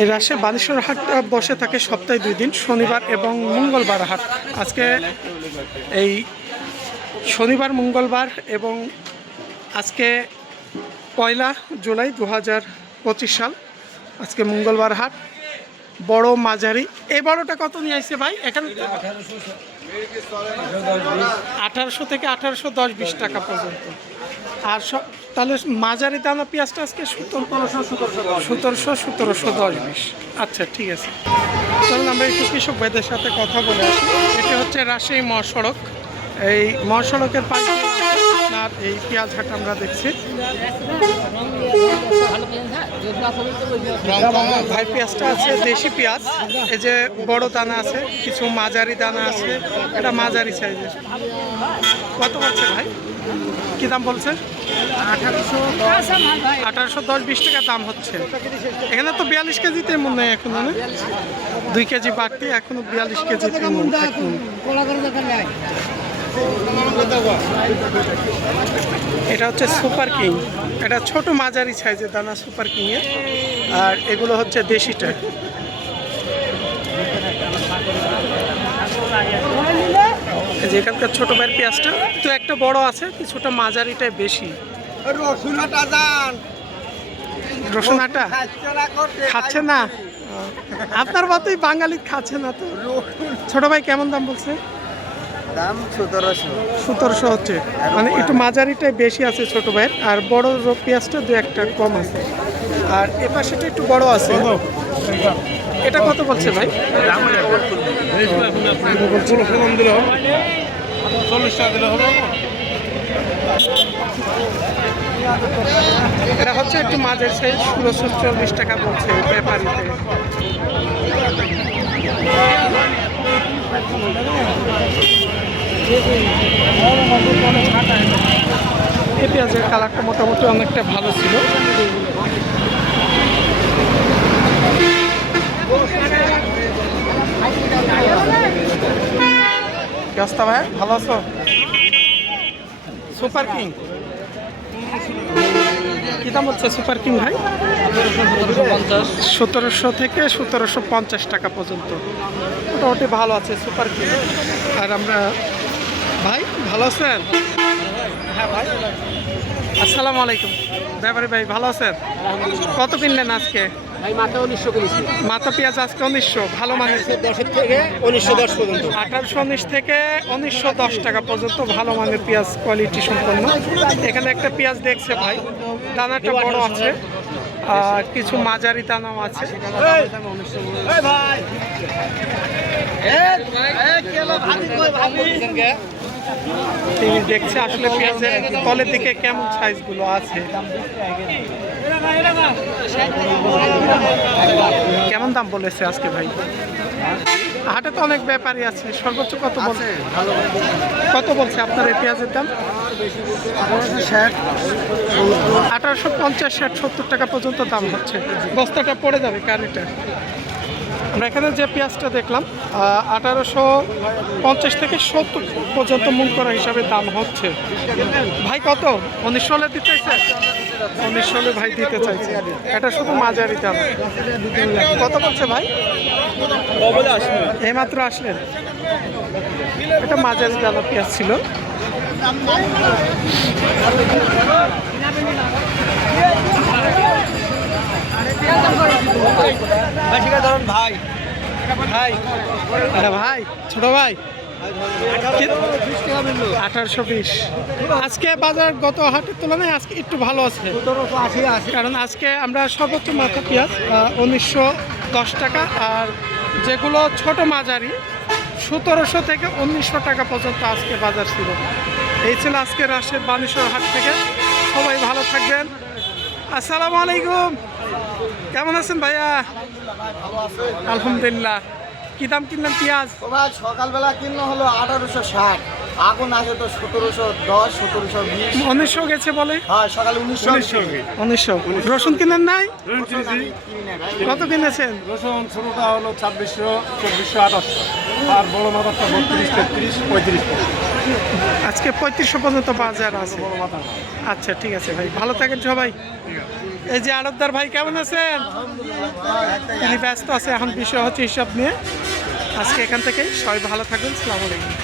এই রাজশাহী বানেশ্বর হাটটা বসে থাকে সপ্তাহে 2 দিন, শনিবার এবং মঙ্গলবার হাট। আজকে এই শনিবার মঙ্গলবার এবং আজকে 1 জুলাই 2025 সাল। আজকে মঙ্গলবার হাট। বড় মাঝারি, এই বড়টা কত নিয়ে আসছে ভাই? এখানে 1800 থেকে 1810-20 টাকা পর্যন্ত। আর সব তাহলে মাঝারি দানা পেঁয়াজটা আজকে 1700-1710-20। আচ্ছা ঠিক আছে, চলুন আমরা একটু কৃষক ভাইদের সাথে কথা বলে আসি। এটা হচ্ছে রাজশাহী মহাসড়ক। এই মহাসড়কের পাশে আপনার এই পেঁয়াজ হাট আমরা দেখছি। ভাই পেঁয়াজটা আছে দেশি পেঁয়াজ, এই যে বড় দানা আছে, কিছু মাঝারি দানা আছে, এটা মাঝারি সাইজের। কত বলছে ভাই, কি দাম বলছে? 1810-20 টাকা দাম হচ্ছে। এখানে তো 42 কেজিতে মনে হয় এখন, না 2 কেজি বাড়তি, এখনো 42 কেজিতে। এটা হচ্ছে সুপার কিং, এটা ছোট মাঝারি সাইজের দানা সুপার কিং এর। আর এগুলো হচ্ছে দেশিটা। এখানকার ছোট ভাইয়ের পেঁয়াজটা তো একটা বড় আছে, কিছুটা মাঝারিটাই বেশি। রসুন আটা খাচ্ছে না আপনার মতোই, বাঙালি খাচ্ছে না তো। ছোট ভাই কেমন দাম বলছে? দাম 1700 হচ্ছে, মানে একটু মাঝারিটাই বেশি আছে ছোট ভাইয়ের, আর বড় পেঁয়াজটা 2-1 কম আছে। আর এ পাশেটা একটু বড় আছে। এটা কত বলছে ভাই? এটা হচ্ছে একটু মাঝের সাইজ, 40 টাকা বলছে ব্যাপারীতে। এই পেঁয়াজের কালারটা মোটামুটি অনেকটা ভালো ছিল। ব্যস্ত ভাই, ভালো আছো? সুপার কিং কি দাম হচ্ছে সুপার কিং ভাই? 1700 থেকে 1750 টাকা পর্যন্ত, মোটামুটি ভালো আছে সুপার কিং। আর আমরা ভাই ভালো আছেন? হ্যাঁ ভাই, আসসালামু আলাইকুম। ব্যাপারী ভাই ভালো আছেন? কত কিনলেন আজকে? মাথা 1900 কিনেছি। মাথা পেঁয়াজ আজকে 1900, ভালো মানের 10 থেকে 1910 পর্যন্ত। 1819 থেকে 1910 টাকা পর্যন্ত ভালো মানের পেঁয়াজ, কোয়ালিটি সম্পন্ন। এখানে একটা পেঁয়াজ দেখছে ভাই, দানাটা বড় আছে, আর কিছু মাঝারি দানাও আছে। তিনি দেখছে আসলে পেঁয়াজের তলের দিকে কেমন সাইজগুলো আছে। কেমন দাম বলেছে আজকে ভাই? হাটে তো অনেক ব্যাপারী আছে, সর্বোচ্চ কত বলছে? কত বলছে আপনার এই পেঁয়াজের দাম? 1850-60-70 টাকা পর্যন্ত দাম হচ্ছে। বস্তাটা পড়ে যাবে কারিটা। আমরা এখানে যে পেঁয়াজটা দেখলাম 1850 থেকে 70 পর্যন্ত মূল করা হিসাবে দাম হচ্ছে। ভাই কত? 1900 দিতে চাইছে? 1900 ভাই দিতে চাইছে। এটা শুধু মাঝারি দাম। কত বলছে ভাই? এইমাত্র আসলেন। এটা মাঝারি দাম পেঁয়াজ ছিল। ভাই ভাই ভাই ছোট ভাই 1820। আজকে বাজার গত হাটের তুলনায় আজকে একটু ভালো আছে, কারণ আজকে আমরা সর্বোচ্চ মাথা পেঁয়াজ 1910 টাকা, আর যেগুলো ছোট মাঝারি 1700 থেকে 1900 টাকা পর্যন্ত আজকে বাজার ছিল। এই ছিল আজকে রাজশাহী বানেশ্বর হাট থেকে। সবাই ভালো থাকবেন। আসসালামু আলাইকুম, কেমন আছেন ভাইয়া? আলহামদুলিল্লাহ। কি দাম কিনলেন পেঁয়াজ? সকালবেলা কিনলো হলো 1860, আগুন আছে তো 1710, 1720, 1900 গেছে বলে। হ্যাঁ সকালে 1900। রসুন কিনেন নাই? কত কিনেছেন? রসুন ছোটটা হলো 2600, 2400, 2800, আর বড় মাথাটা 32, 33, 35। আজকে 3500 পর্যন্ত বাজার আছে। বড় মাথা। আচ্ছা ঠিক আছে ভাই, ভালো থাকেন সবাই। এই যে আড়তদার ভাই কেমন আছেন? তিনি ব্যস্ত আছে এখন, বিষয় হচ্ছে হিসাব নিয়ে। আজকে এখান থেকেই সবাই ভালো থাকবেন। আসসালামু আলাইকুম।